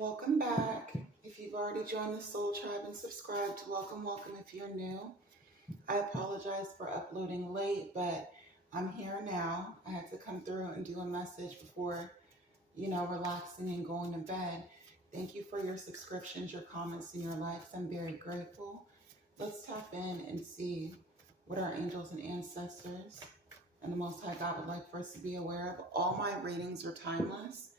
Welcome back. If you've already joined the Soul Tribe and subscribed, welcome, welcome if you're new. I apologize for uploading late, but I'm here now. I had to come through and do a message before, relaxing and going to bed. Thank you for your subscriptions, your comments, and your likes. I'm very grateful. Let's tap in and see what our angels and ancestors and the Most High God would like for us to be aware of. All my readings are timeless.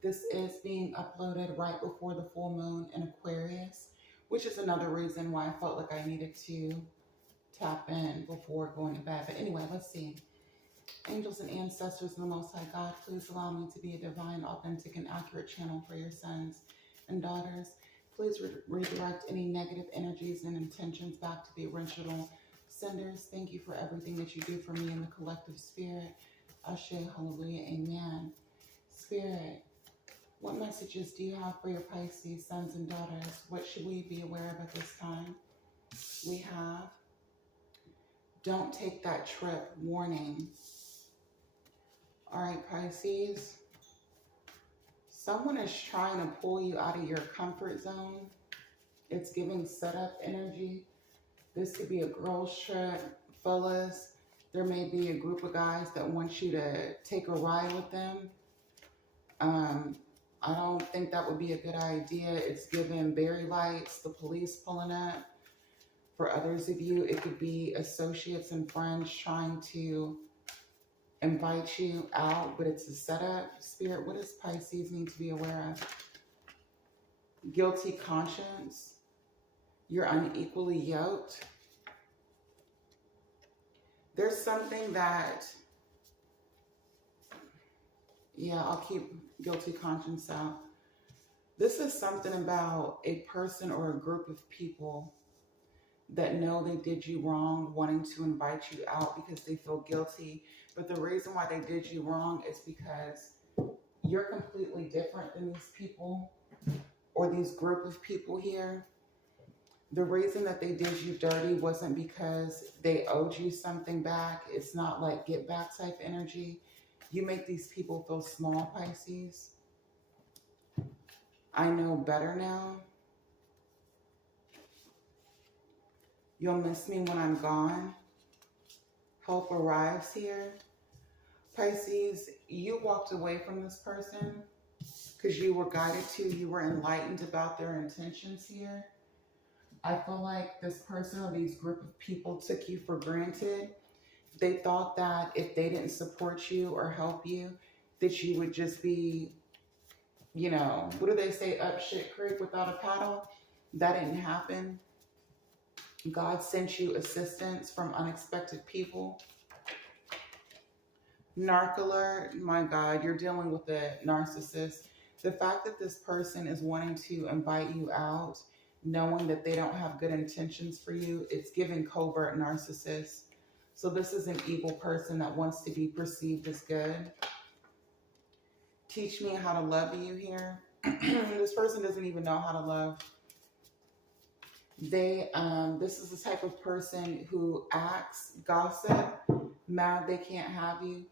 This is being uploaded right before the full moon in Aquarius, which is another reason why I felt like I needed to tap in before going to bed. But anyway, let's see. Angels and ancestors and the Most High God, please allow me to be a divine, authentic, and accurate channel for your sons and daughters. Please redirect any negative energies and intentions back to the original senders. Thank you for everything that you do for me in the collective spirit. Ashe, hallelujah, amen. Spirit, what messages do you have for your Pisces sons and daughters? What should we be aware of at this time? We have don't take that trip warning. All right, Pisces. Someone is trying to pull you out of your comfort zone. It's giving setup energy. This could be a girls trip, fellas. There may be a group of guys that want you to take a ride with them. I don't think that would be a good idea. It's giving berry lights, the police pulling up. For others of you, it could be associates and friends trying to invite you out, but it's a setup. Spirit, what does Pisces need to be aware of? Guilty conscience. You're unequally yoked. There's something that, I'll keep guilty conscience out. This is something about a person or a group of people that know they did you wrong, wanting to invite you out because they feel guilty. But the reason why they did you wrong is because you're completely different than these people or these group of people here. The reason that they did you dirty wasn't because they owed you something back. It's not like get back type energy. You make these people feel small, Pisces. I know better now. You'll miss me when I'm gone. Help arrives here. Pisces, you walked away from this person because you were guided to, you were enlightened about their intentions here. I feel like this person or these group of people took you for granted. They thought that if they didn't support you or help you, that you would just be, what do they say, up shit creek without a paddle? That didn't happen. God sent you assistance from unexpected people. Narc alert, my God, you're dealing with a narcissist. The fact that this person is wanting to invite you out, knowing that they don't have good intentions for you, it's giving covert narcissist. So this is an evil person that wants to be perceived as good. Teach me how to love you here. This person doesn't even know how to love. This is the type of person who acts, gossip, mad they can't have you,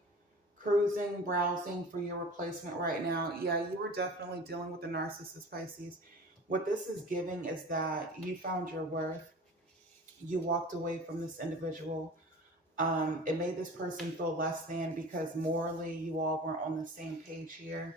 cruising, browsing for your replacement right now. Yeah, you were definitely dealing with a narcissist, Pisces. What this is giving is that you found your worth. You walked away from this individual. It made this person feel less than because morally you all weren't on the same page here.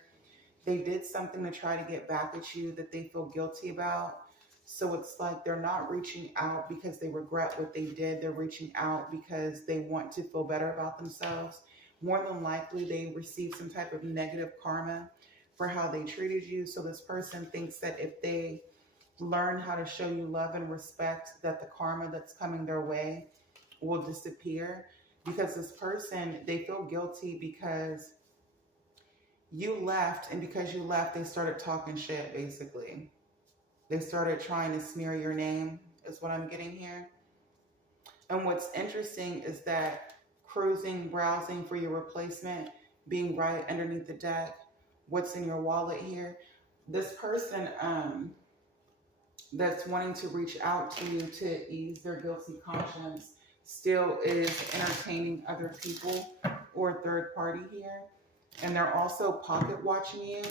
They did something to try to get back at you that they feel guilty about. So it's like they're not reaching out because they regret what they did. They're reaching out because they want to feel better about themselves. More than likely, they received some type of negative karma for how they treated you. So this person thinks that if they learn how to show you love and respect, that the karma that's coming their way will disappear. Because this person, they feel guilty because you left, and because you left, they started talking shit, basically. They started trying to smear your name, is what I'm getting here. And what's interesting is that cruising, browsing for your replacement, being right underneath the deck, what's in your wallet here. This person that's wanting to reach out to you to ease their guilty conscience still is entertaining other people or third party here. And they're also pocket watching you.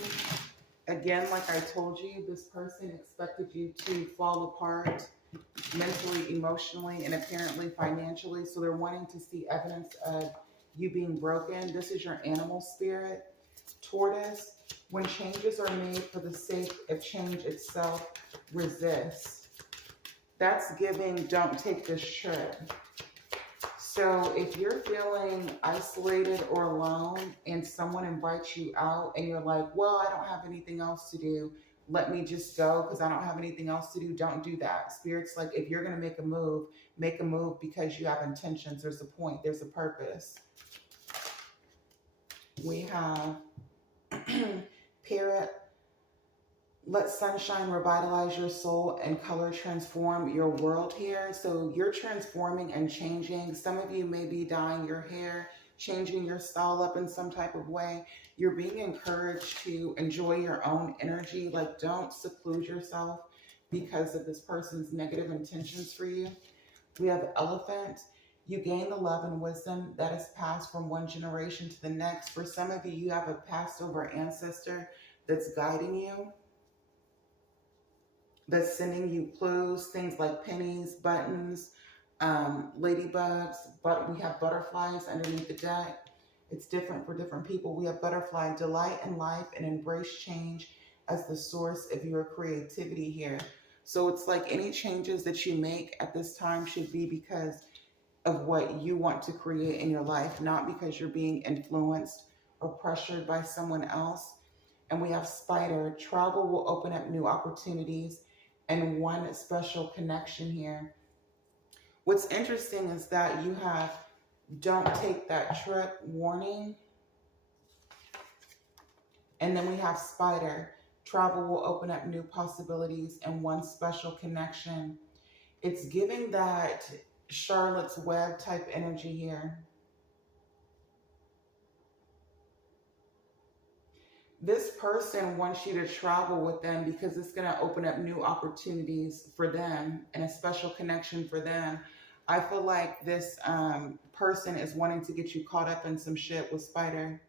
Again, like I told you, this person expected you to fall apart mentally, emotionally, and apparently financially. So they're wanting to see evidence of you being broken. This is your animal spirit. Tortoise, when changes are made for the sake of change itself, resist. That's giving, don't take this trip. So if you're feeling isolated or alone and someone invites you out and you're like, well, I don't have anything else to do, let me just go because I don't have anything else to do, don't do that. Spirit's like, if you're going to make a move because you have intentions. There's a point, there's a purpose. We have Parrot, let sunshine revitalize your soul and color transform your world here. So you're transforming and changing. Some of you may be dyeing your hair, changing your style up in some type of way. You're being encouraged to enjoy your own energy. Like, don't seclude yourself because of this person's negative intentions for you. We have Elephant. You gain the love and wisdom that is passed from one generation to the next. For some of you, you have a passed over ancestor that's guiding you, that's sending you clues, things like pennies, buttons, ladybugs, but we have butterflies underneath the deck. It's different for different people. We have butterfly, delight in life and embrace change as the source of your creativity here. So it's like any changes that you make at this time should be because of what you want to create in your life, not because you're being influenced or pressured by someone else. And we have Spider, travel will open up new opportunities and one special connection here. What's interesting is that you have don't take that trip, warning. And then we have Spider, travel will open up new possibilities and one special connection. It's giving that Charlotte's Web type energy here. This person wants you to travel with them because it's going to open up new opportunities for them and a special connection for them. I feel like this person is wanting to get you caught up in some shit with Spider.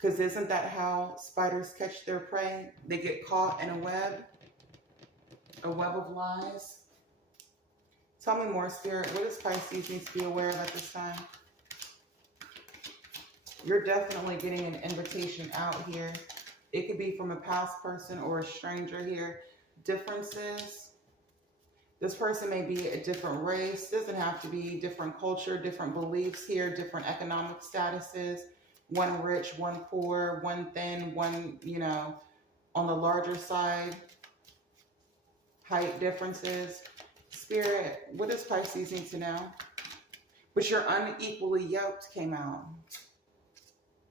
Because isn't that how spiders catch their prey? They get caught in a web of lies. Tell me more, Spirit. What does Pisces need to be aware of at this time? You're definitely getting an invitation out here. It could be from a past person or a stranger here. Differences. This person may be a different race. Doesn't have to be different culture, different beliefs here, different economic statuses. One rich, one poor, one thin, one, on the larger side. Height differences. Spirit, what does Pisces need to know? But you're unequally yoked came out.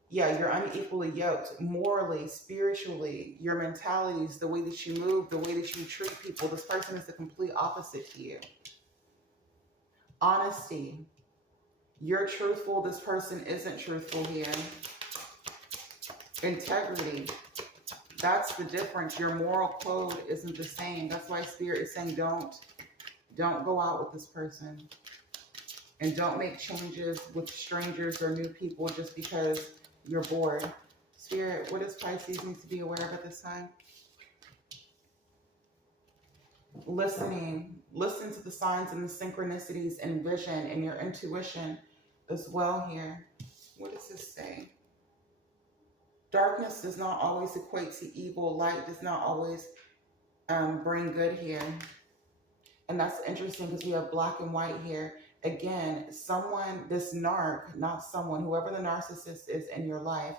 Yeah, you're unequally yoked morally, spiritually, your mentalities, the way that you move, the way that you treat people. This person is the complete opposite to you. Honesty. You're truthful. This person isn't truthful here. Integrity. That's the difference. Your moral code isn't the same. That's why Spirit is saying don't go out with this person. And don't make changes with strangers or new people just because you're bored. Spirit, what does Pisces need to be aware of at this time? Listening. Listen to the signs and the synchronicities and vision and your intuition as well here. What does this say? Darkness does not always equate to evil. Light does not always bring good here. And that's interesting because we have black and white here. Again, this narc, not someone, whoever the narcissist is in your life,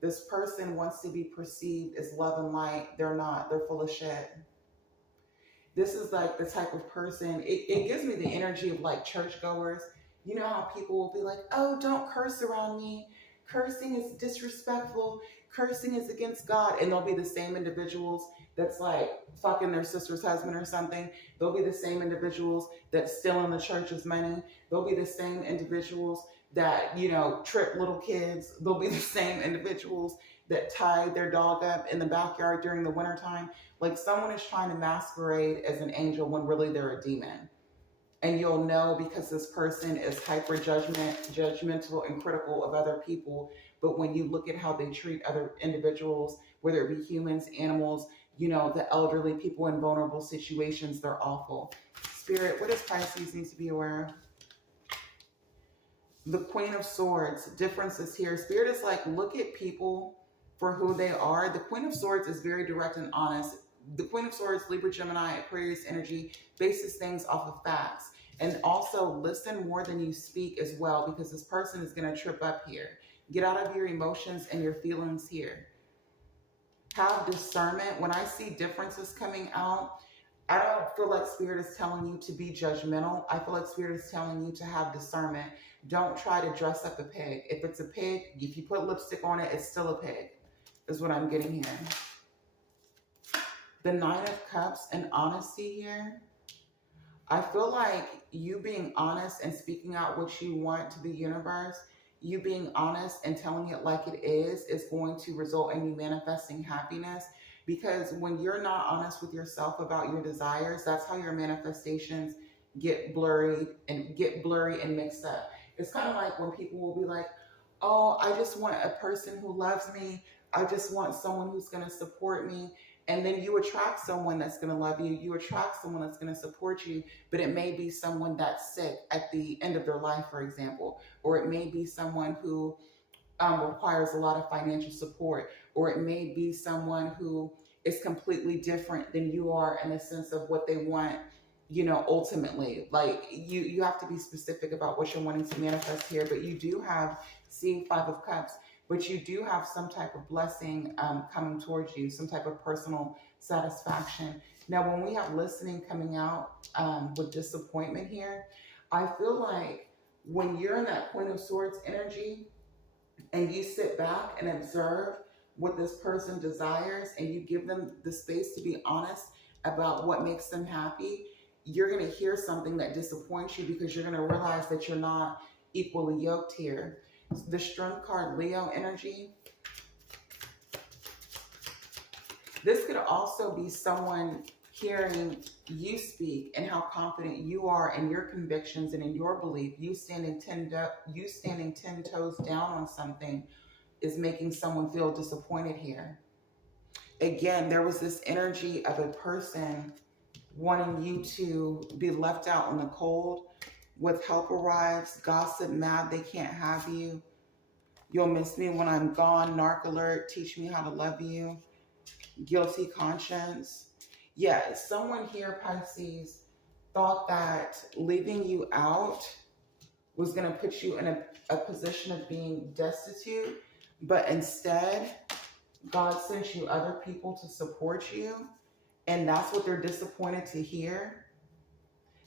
this person wants to be perceived as love and light. They're not. They're full of shit. This is like the type of person, it gives me the energy of like churchgoers. You know how people will be like, oh, don't curse around me. Cursing is disrespectful. Cursing is against God. And they'll be the same individuals that's like fucking their sister's husband or something. They'll be the same individuals that stealing the church's money. They'll be the same individuals that, trip little kids. They'll be the same individuals that tie their dog up in the backyard during the wintertime. Like someone is trying to masquerade as an angel when really they're a demon. And you'll know because this person is hyper judgmental and critical of other people but when you look at how they treat other individuals, whether it be humans, animals, the elderly, people in vulnerable situations, they're awful. Spirit, what does Pisces need to be aware of? The Queen of Swords, differences here. Spirit is like, look at people for who they are. The Queen of Swords is very direct and honest. The Queen of Swords, Libra, Gemini, Aquarius energy, bases things off of facts. And also listen more than you speak as well, because this person is going to trip up here. Get out of your emotions and your feelings here. Have discernment. When I see differences coming out, I don't feel like Spirit is telling you to be judgmental. I feel like Spirit is telling you to have discernment. Don't try to dress up a pig. If it's a pig, if you put lipstick on it, it's still a pig, is what I'm getting here. The Nine of Cups and honesty here. I feel like you being honest and speaking out what you want to the universe, you being honest and telling it like it is going to result in you manifesting happiness. Because when you're not honest with yourself about your desires, that's how your manifestations get blurry and mixed up. It's kind of like when people will be like, oh, I just want a person who loves me. I just want someone who's going to support me. And then you attract someone that's going to love you. You attract someone that's going to support you. But it may be someone that's sick at the end of their life, for example. Or it may be someone who requires a lot of financial support. Or it may be someone who is completely different than you are in the sense of what they want, ultimately. Like you have to be specific about what you're wanting to manifest here. But you do have, see, Five of Cups, but you do have some type of blessing coming towards you, some type of personal satisfaction. Now, when we have listening coming out with disappointment here, I feel like when you're in that Queen of Swords energy and you sit back and observe what this person desires and you give them the space to be honest about what makes them happy, you're going to hear something that disappoints you, because you're going to realize that you're not equally yoked here. The Strength card, Leo energy. This could also be someone hearing you speak and how confident you are in your convictions and in your belief. You standing 10 toes down on something is making someone feel disappointed here. Again, there was this energy of a person wanting you to be left out in the cold. With help arrives, gossip, mad they can't have you. You'll miss me when I'm gone, narc alert, teach me how to love you. Guilty conscience. Yeah, someone here, Pisces, thought that leaving you out was going to put you in a position of being destitute, but instead, God sent you other people to support you, and that's what they're disappointed to hear.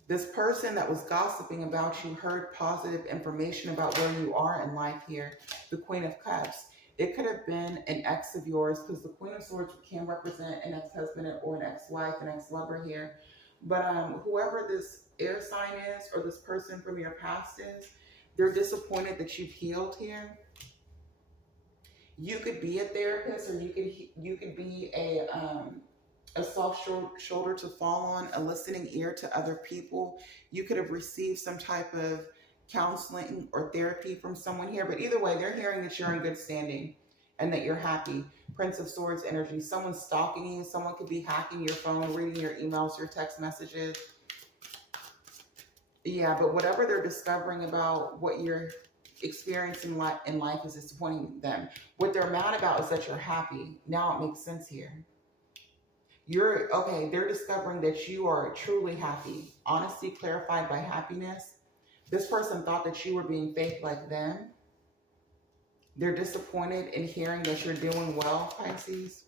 This person that was gossiping about you heard positive information about where you are in life here. The Queen of Cups. It could have been an ex of yours, because the Queen of Swords can represent an ex-husband or an ex-wife, an ex-lover here. But whoever this air sign is, or this person from your past is, they're disappointed that you've healed here. You could be a therapist, or you could be a soft shoulder to fall on, a listening ear to other people. You could have received some type of counseling or therapy from someone here. But either way, they're hearing that you're in good standing and that you're happy. Prince of Swords energy. Someone's stalking you. Someone could be hacking your phone, reading your emails, your text messages. Yeah, but whatever they're discovering about what you're experiencing in life is disappointing them. What they're mad about is that you're happy. Now it makes sense here. They're discovering that you are truly happy. Honesty clarified by happiness. This person thought that you were being fake like them. They're disappointed in hearing that you're doing well, Pisces.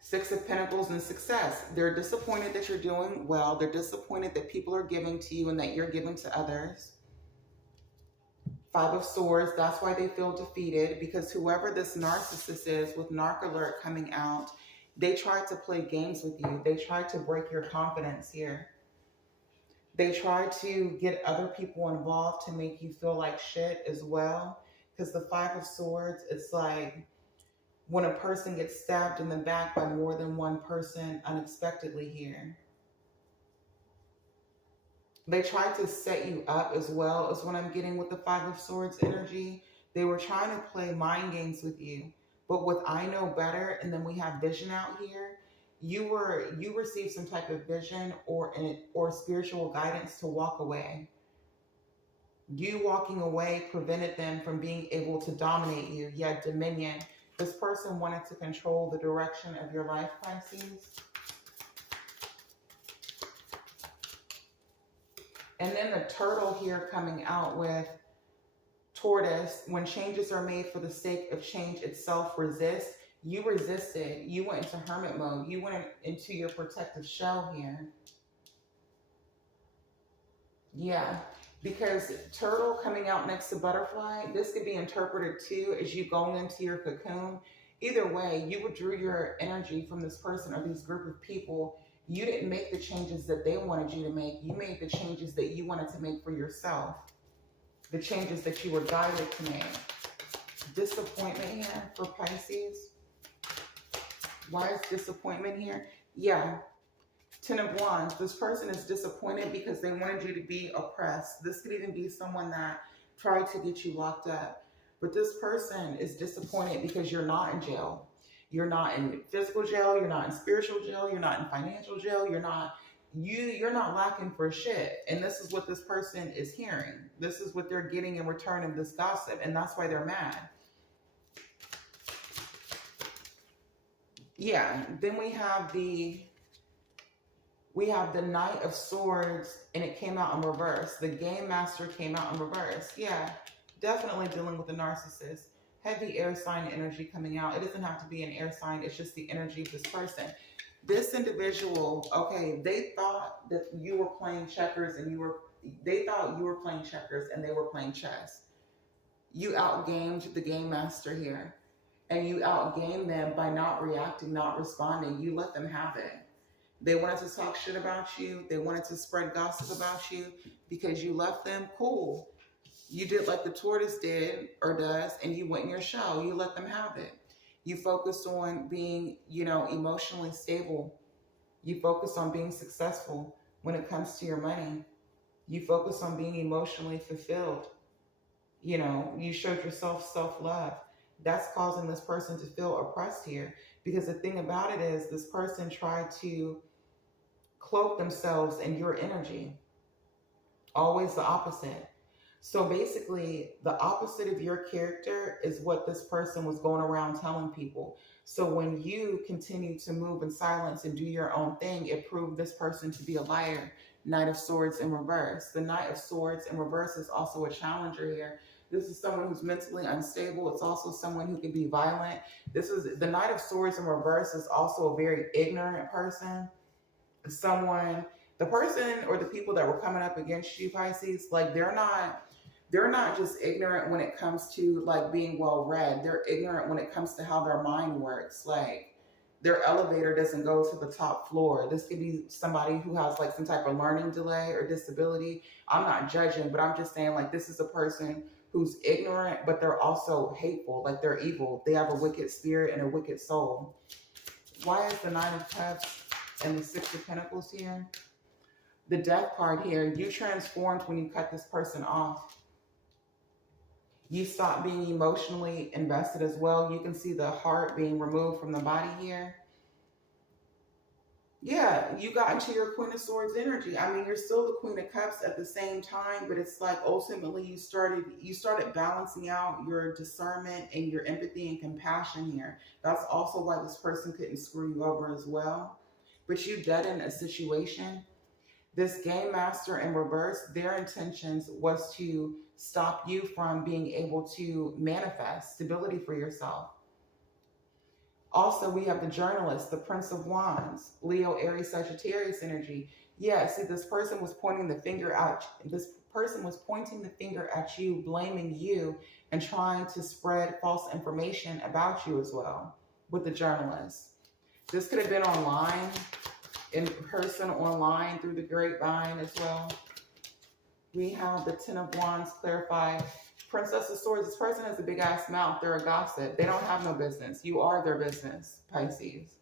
Six of Pentacles and success. They're disappointed that you're doing well. They're disappointed that people are giving to you and that you're giving to others. Five of Swords, that's why they feel defeated, because whoever this narcissist is, with narc alert coming out, they tried to play games with you. They tried to break your confidence here. They tried to get other people involved to make you feel like shit as well. Because the Five of Swords, it's like when a person gets stabbed in the back by more than one person unexpectedly here. They tried to set you up as well, as what I'm getting with the Five of Swords energy. They were trying to play mind games with you. But with I know better, and then we have vision out here, you received some type of vision or spiritual guidance to walk away. You walking away prevented them from being able to dominate you. You had dominion. This person wanted to control the direction of your life, Pisces. And then the turtle here coming out with tortoise. When changes are made for the sake of change itself, resist. You resisted. You went into hermit mode. You went into your protective shell here. Yeah, because turtle coming out next to butterfly, this could be interpreted too as you going into your cocoon. Either way, you withdrew your energy from this person or these group of people. You didn't make the changes that they wanted you to make. You made the changes that you wanted to make for yourself. The changes that you were guided to make. Disappointment here for Pisces. Why is disappointment here? Yeah. Ten of Wands. This person is disappointed because they wanted you to be oppressed. This could even be someone that tried to get you locked up. But this person is disappointed because you're not in jail. You're not in physical jail. You're not in spiritual jail. You're not in financial jail. You're not lacking for shit. And this is what this person is hearing. This is what they're getting in return of this gossip. And that's why they're mad. Yeah. Then we have the Knight of Swords, and it came out in reverse. The Game Master came out in reverse. Yeah. Definitely dealing with a narcissist. Heavy air sign energy coming out. It doesn't have to be an air sign. It's just the energy of this person. This individual, okay, they thought that you were playing checkers and they thought you were playing checkers and they were playing chess. You outgamed the Game Master here. And you outgamed them by not reacting, not responding. You let them have it. They wanted to talk shit about you. They wanted to spread gossip about you because you left them. Cool. You did like the tortoise did or does, and you went in your shell. You let them have it. You focused on being, emotionally stable. You focused on being successful when it comes to your money. You focused on being emotionally fulfilled. You showed yourself self-love. That's causing this person to feel oppressed here. Because the thing about it is this person tried to cloak themselves in your energy. Always the opposite. So basically, the opposite of your character is what this person was going around telling people. So when you continue to move in silence and do your own thing, it proved this person to be a liar. Knight of Swords in reverse. The Knight of Swords in reverse is also a challenger here. This is someone who's mentally unstable. It's also someone who can be violent. The Knight of Swords in reverse is also a very ignorant person. The person or the people that were coming up against you, Pisces, like they're not just ignorant when it comes to like being well read. They're ignorant when it comes to how their mind works. Like their elevator doesn't go to the top floor. This could be somebody who has like some type of learning delay or disability. I'm not judging, but I'm just saying like this is a person who's ignorant, but they're also hateful. Like they're evil. They have a wicked spirit and a wicked soul. Why is the Nine of Cups and the Six of Pentacles here? The Death card here. You transformed when you cut this person off. You stop being emotionally invested as well. You can see the heart being removed from the body here. Yeah, you got into your Queen of Swords energy. I mean, you're still the Queen of Cups at the same time, but it's like ultimately you started balancing out your discernment and your empathy and compassion here. That's also why this person couldn't screw you over as well. But you deadened a situation. This Game Master in reverse, their intentions was to stop you from being able to manifest stability for yourself. Also, we have the Journalist, the Prince of Wands, Leo, Aries, Sagittarius energy. Yeah, see, this person was pointing the finger at you, blaming you, and trying to spread false information about you as well with the Journalist. This could have been online, in person, online, through the grapevine as well. We have the Ten of Wands clarified. Princess of Swords, this person has a big ass mouth. They're a gossip. They don't have no business. You are their business, Pisces.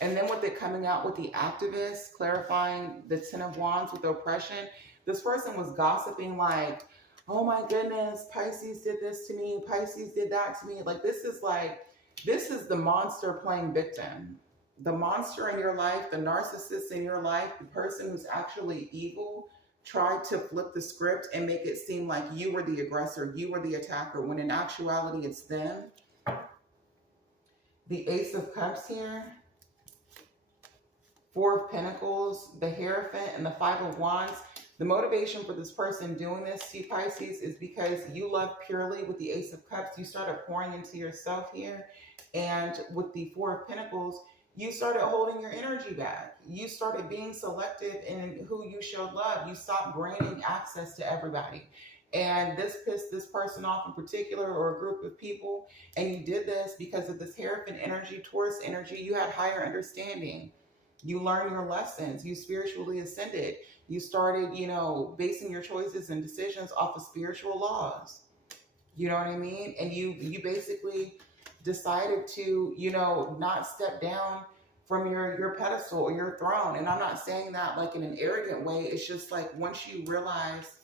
And then with it coming out with the activist, clarifying the Ten of Wands with oppression, this person was gossiping like, oh my goodness, Pisces did this to me, Pisces did that to me. This is the monster playing victim. The monster in your life, the narcissist in your life, the person who's actually evil, tried to flip the script and make it seem like you were the aggressor, you were the attacker, when in actuality it's them. The Ace of Cups here, Four of Pentacles, the Hierophant, and the Five of Wands. The motivation for this person doing this to you, Pisces, is because you love purely. With the Ace of Cups, you started pouring into yourself here. And with the Four of Pentacles, you started holding your energy back. You started being selective in who you showed love. You stopped granting access to everybody. And this pissed this person off in particular, or a group of people. And you did this because of this Hierophant energy, Taurus energy. You had higher understanding. You learned your lessons. You spiritually ascended. You started, basing your choices and decisions off of spiritual laws. You know what I mean? And you basically decided to, not step down from your pedestal or your throne. And I'm not saying that like in an arrogant way. It's just like once you realize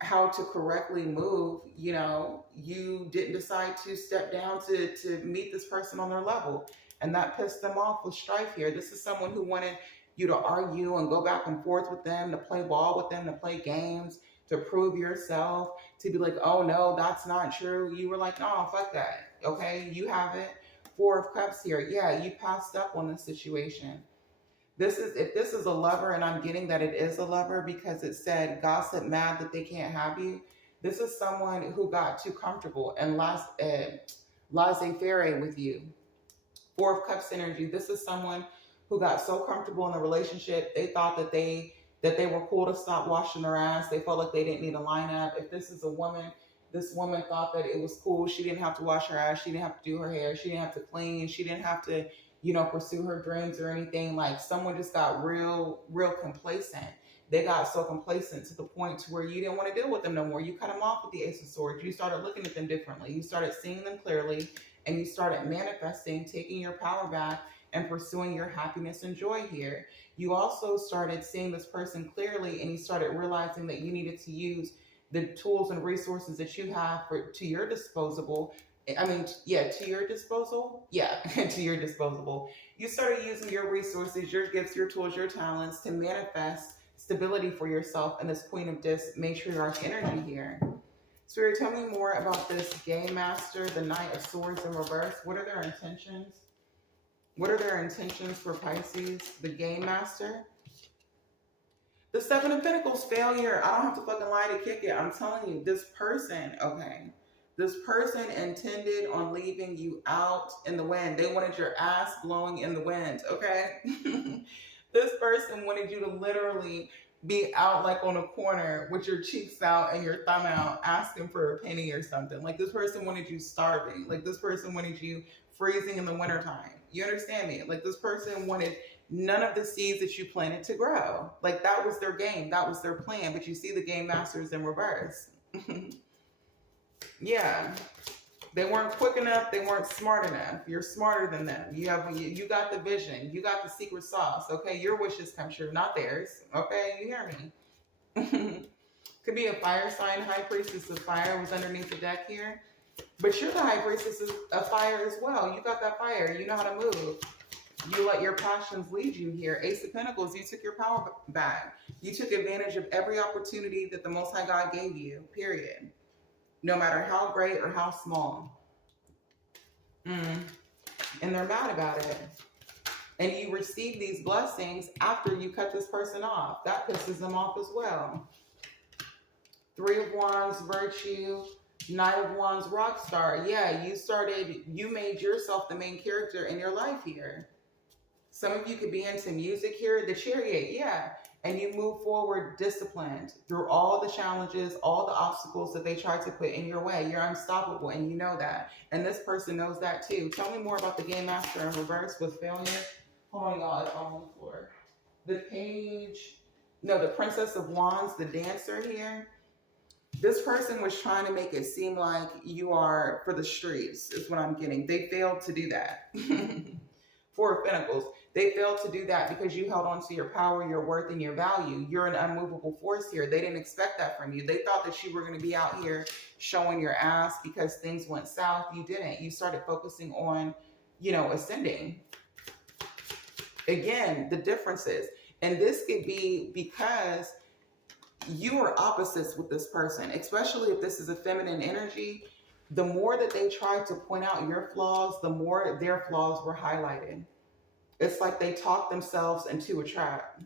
how to correctly move, you didn't decide to step down to meet this person on their level. And that pissed them off with strife here. This is someone who wanted you to argue and go back and forth with them, to play ball with them, to play games, to prove yourself, to be like, oh no, that's not true. You were like, no, fuck that. Okay, you have it. Four of Cups here. Yeah, you passed up on this situation. If this is a lover, and I'm getting that it is a lover because it said gossip mad that they can't have you. This is someone who got too comfortable and laissez-faire with you. Four of Cups energy. This is someone who got so comfortable in the relationship, they thought that they were cool to stop washing their ass. They felt like they didn't need a lineup. If this is a woman, this woman thought that it was cool. She didn't have to wash her ass. She didn't have to do her hair. She didn't have to clean. She didn't have to, pursue her dreams or anything. Like someone just got real complacent. They got so complacent to the point to where you didn't want to deal with them no more. You cut them off with the Ace of Swords. You started looking at them differently. You started seeing them clearly, and you started manifesting, taking your power back, and pursuing your happiness and joy here. You also started seeing this person clearly, and you started realizing that you needed to use the tools and resources that you have to your disposal. To your disposal. Yeah, to your disposal. You started using your resources, your gifts, your tools, your talents to manifest stability for yourself and this Queen of Discs matriarch energy here. Spirit, tell me more about this Game Master, the Knight of Swords in reverse. What are their intentions? What are their intentions for Pisces? The Game Master. The Seven of Pentacles, failure. I don't have to fucking lie to kick it. I'm telling you, this person intended on leaving you out in the wind. They wanted your ass blowing in the wind, okay? This person wanted you to literally be out like on a corner with your cheeks out and your thumb out asking for a penny or something. Like this person wanted you starving. Like this person wanted you freezing in the wintertime. You understand me? Like this person wanted none of the seeds that you planted to grow. Like that was their game. That was their plan. But you see the Game Masters in reverse. Yeah. They weren't quick enough. They weren't smart enough. You're smarter than them. You got the vision. You got the secret sauce. Okay. Your wishes come true, not theirs. Okay. You hear me? Could be a fire sign. High Priestess of Fire was underneath the deck here. But you're the High Priestess of Fire as well. You got that fire. You know how to move. You let your passions lead you here. Ace of Pentacles, you took your power back. You took advantage of every opportunity that the Most High God gave you, period. No matter how great or how small. And they're mad about it. And you receive these blessings after you cut this person off. That pisses them off as well. Three of Wands, Virtue. Knight of Wands, rock star. Yeah, you made yourself the main character in your life here. Some of you could be into music here. The Chariot, yeah. And you move forward disciplined through all the challenges, all the obstacles that they try to put in your way. You're unstoppable, and you know that. And this person knows that too. Tell me more about the Game Master in reverse with failure. Hold on, y'all. It's on the floor. The Princess of Wands, the dancer here. This person was trying to make it seem like you are for the streets, is what I'm getting. They failed to do that. Four of Pentacles. They failed to do that because you held on to your power, your worth, and your value. You're an unmovable force here. They didn't expect that from you. They thought that you were going to be out here showing your ass because things went south. You didn't. You started focusing on, ascending. Again, the differences. And this could be because you are opposites with this person, especially if this is a feminine energy. The more that they tried to point out your flaws, the more their flaws were highlighted. It's like they talked themselves into a trap.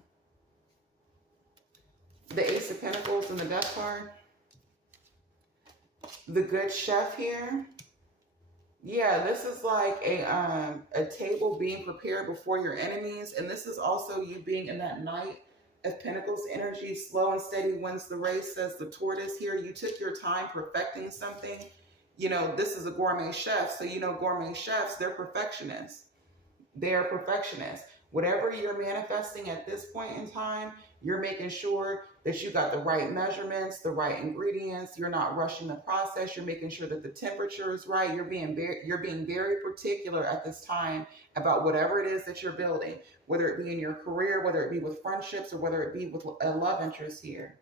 The Ace of Pentacles and the Death card. The Good Chef here. Yeah, this is like a table being prepared before your enemies. And this is also you being in that Knight of Pentacles energy. Slow and steady wins the race, says the tortoise here. You took your time perfecting something. This is a gourmet chef. So, gourmet chefs, they're perfectionists. They're perfectionists. Whatever you're manifesting at this point in time, you're making sure that you got the right measurements, the right ingredients. You're not rushing the process. You're making sure that the temperature is right. You're being very particular at this time about whatever it is that you're building, whether it be in your career, whether it be with friendships, or whether it be with a love interest here.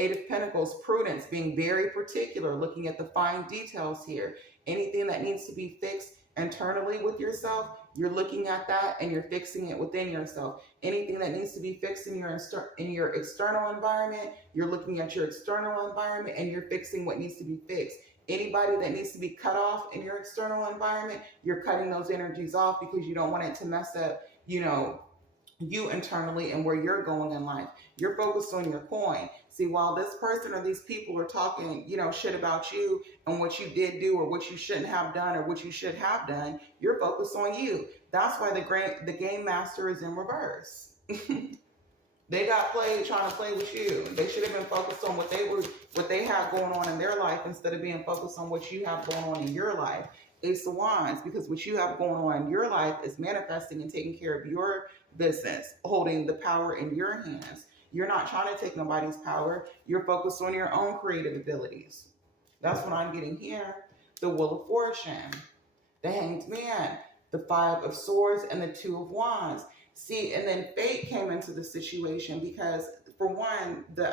Eight of Pentacles, prudence, being very particular, looking at the fine details here. Anything that needs to be fixed internally with yourself, you're looking at that and you're fixing it within yourself. Anything that needs to be fixed in your external environment, you're looking at your external environment and you're fixing what needs to be fixed. Anybody that needs to be cut off in your external environment, you're cutting those energies off because you don't want it to mess up, you internally and where you're going in life. You're focused on your coin. See, while this person or these people are talking, shit about you and what you did do or what you shouldn't have done or what you should have done, you're focused on you. That's why the game master is in reverse. They got played trying to play with you. They should have been focused on what they had going on in their life instead of being focused on what you have going on in your life. Ace of Wands, because what you have going on in your life is manifesting and taking care of your business, holding the power in your hands. You're not trying to take nobody's power. You're focused on your own creative abilities. That's what I'm getting here. The Wheel of Fortune, the Hanged Man, the Five of Swords, and the Two of Wands. See, and then fate came into the situation because, for one, the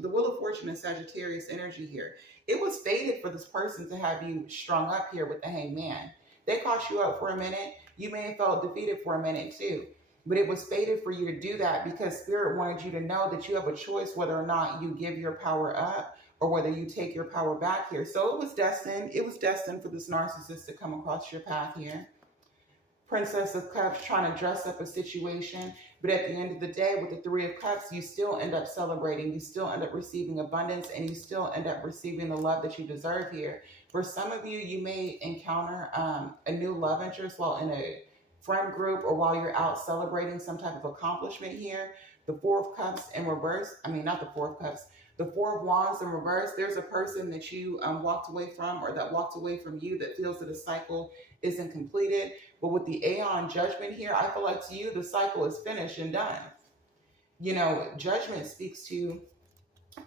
Wheel of Fortune is Sagittarius energy here. It was fated for this person to have you strung up here with the Hanged Man. They caught you up for a minute. You may have felt defeated for a minute too. But it was fated for you to do that because Spirit wanted you to know that you have a choice whether or not you give your power up or whether you take your power back here. So it was destined. It was destined for this narcissist to come across your path here. Princess of Cups trying to dress up a situation. But at the end of the day, with the Three of Cups, you still end up celebrating. You still end up receiving abundance and you still end up receiving the love that you deserve here. For some of you, you may encounter a new love interest while in a friend group or while you're out celebrating some type of accomplishment here. The Four of Cups in reverse. I mean, not the Four of Cups. The Four of Wands in reverse. There's a person that you walked away from or that walked away from you that feels that a cycle isn't completed. But with the Aeon Judgment here, I feel like to you, the cycle is finished and done. Judgment speaks to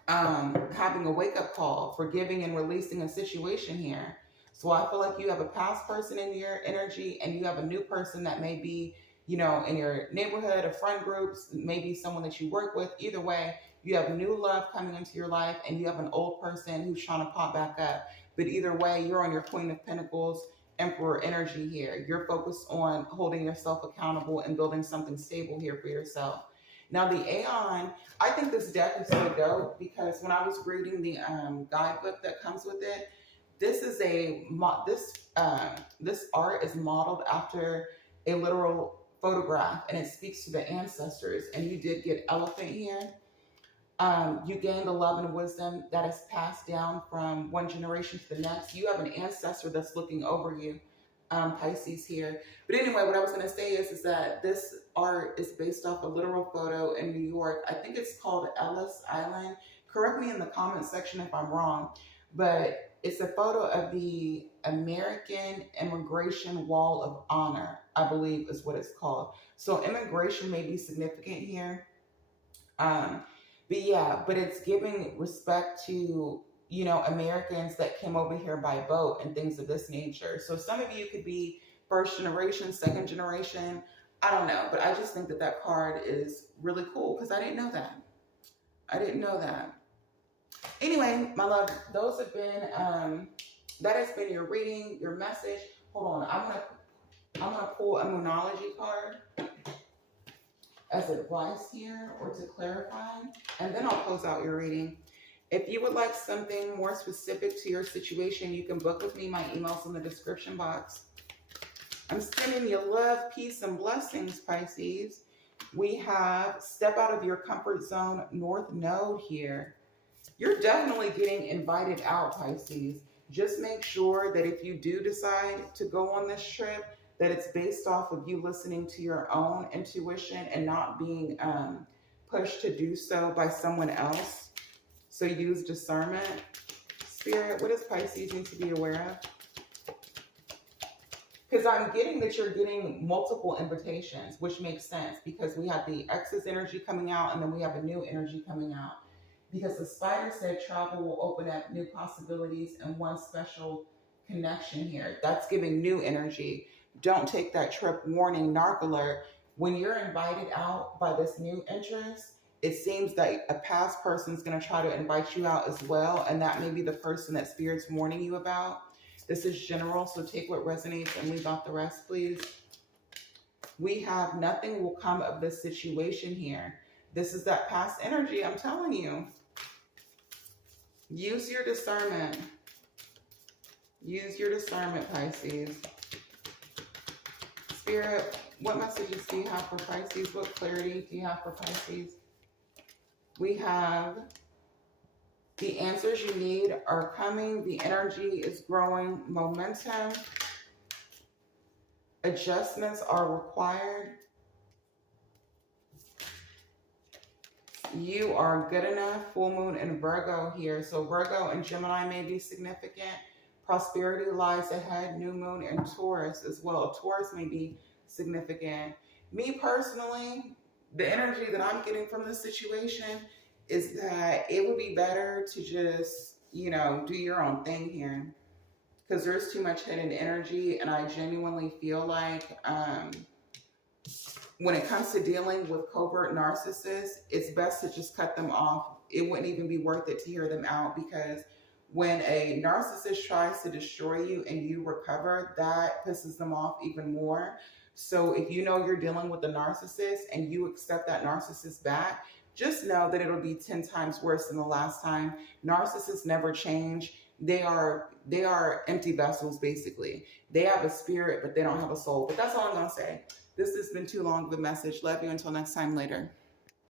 having a wake-up call, forgiving and releasing a situation here. So I feel like you have a past person in your energy and you have a new person that may be, in your neighborhood or friend groups, maybe someone that you work with. Either way, you have new love coming into your life and you have an old person who's trying to pop back up. But either way, you're on your Queen of Pentacles, Emperor energy here. You're focused on holding yourself accountable and building something stable here for yourself. Now the Aeon, I think this deck is so dope because when I was reading the guidebook that comes with it, this is this art is modeled after a literal photograph and it speaks to the ancestors. And you did get elephant here. You gain the love and wisdom that is passed down from one generation to the next. You have an ancestor that's looking over you, Pisces here. But anyway, what I was going to say is that this art is based off a literal photo in New York. I think it's called Ellis Island. Correct me in the comment section if I'm wrong. But it's a photo of the American Immigration Wall of Honor, I believe is what it's called. So immigration may be significant here. But yeah, but it's giving respect to, Americans that came over here by boat and things of this nature. So some of you could be first generation, second generation. I don't know, but I just think that that card is really cool because I didn't know that. I didn't know that. Anyway, my love, those have been, that has been your reading, your message. Hold on, I'm gonna pull a Moonology card as advice here or to clarify, and then I'll close out your reading. If you would like something more specific to your situation, you can book with me. My email's in the description box. I'm sending you love, peace, and blessings, Pisces. We have step out of your comfort zone, North Node here. You're definitely getting invited out, Pisces. Just make sure that if you do decide to go on this trip, that it's based off of you listening to your own intuition and not being pushed to do so by someone else. So use discernment. Spirit, what does Pisces need to be aware of? Because I'm getting that you're getting multiple invitations, which makes sense because we have the X's energy coming out and then we have a new energy coming out. Because the spider said travel will open up new possibilities and one special connection here. That's giving new energy. Don't take that trip. Warning, narc alert. When you're invited out by this new interest, it seems that a past person is going to try to invite you out as well. And that may be the person that Spirit's warning you about. This is general, so take what resonates and leave out the rest, please. We have nothing will come of this situation here. This is that past energy, I'm telling you. Use your discernment. Use your discernment, Pisces. Spirit, what messages do you have for Pisces? What clarity do you have for Pisces? We have the answers you need are coming. The energy is growing. Momentum. Adjustments are required. You are good enough. Full moon in Virgo here. So Virgo and Gemini may be significant. Prosperity lies ahead. New moon in Taurus as well. Taurus may be significant. Me personally, the energy that I'm getting from this situation is that it would be better to just, you know, do your own thing here. Because there's too much hidden energy. And I genuinely feel like when it comes to dealing with covert narcissists, it's best to just cut them off. It wouldn't even be worth it to hear them out because when a narcissist tries to destroy you and you recover, that pisses them off even more. So if you know you're dealing with a narcissist and you accept that narcissist back, just know that it'll be 10 times worse than the last time. Narcissists never change. They are empty vessels, basically. They have a spirit, but they don't have a soul. But that's all I'm going to say. This has been too long of a message. Love you until next time. Later.